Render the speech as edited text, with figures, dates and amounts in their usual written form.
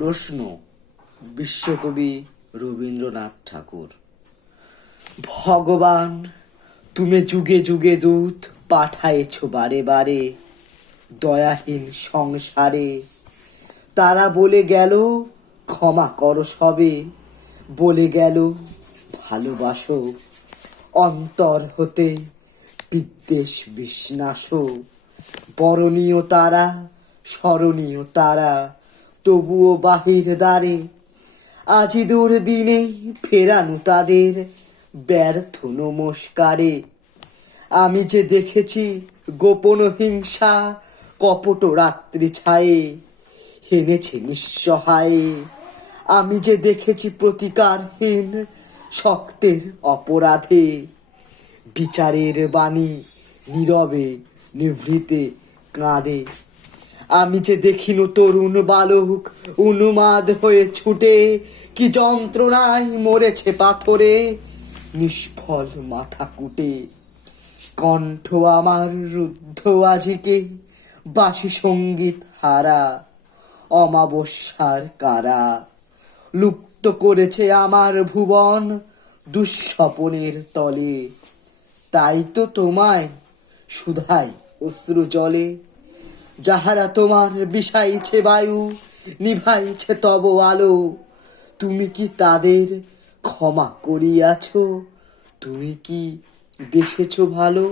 প্রশ্ন বিশ্বকবি রবীন্দ্রনাথ ঠাকুর। ভগবান, তুমি যুগে যুগে দূত পাঠায়েছ বারে বারে দয়াহীন সংসারে। তারা বলে গেল ক্ষমা করো সবে, বলে গেল ভালোবাসো, অন্তর হতে বিদ্বেষ বিষ্ণাস। বরণীয় তারা, স্মরণীয় তারা, তবুও বাহির দ্বারে আজি দুর্দিনে ফেরানো তাদের ব্যর্থ নমস্কারে। আমি যে দেখেছি গোপন হিংসা কপট রাত্রি ছায়ে হেনেছে নিঃসহায়ে। আমি যে দেখেছি প্রতিকারহীন শক্তের অপরাধে বিচারের বাণী নীরবে নিভৃতে কাঁদে। আমি যে দেখিনু তরুণ বালক উন্মাদ হয়ে ছুটে কি যন্ত্রণায় মরেছে পাথরে নিষ্ফল মাথা কুটে। কণ্ঠ আমার রুদ্ধ আজিকে বাসি সঙ্গীত হারা অমাবস্যার কারা। লুপ্ত করেছে আমার ভুবন দুঃস্বপনের তলে, তাই তো তোমায় শুধাই অশ্রু জলে। যাহারা তোমার বিষাইছে বায়ু নিভাইছে তব আলো, তুমি কি তাদের ক্ষমা করিয়াছ? তুমি কি বেসেছ ভালো?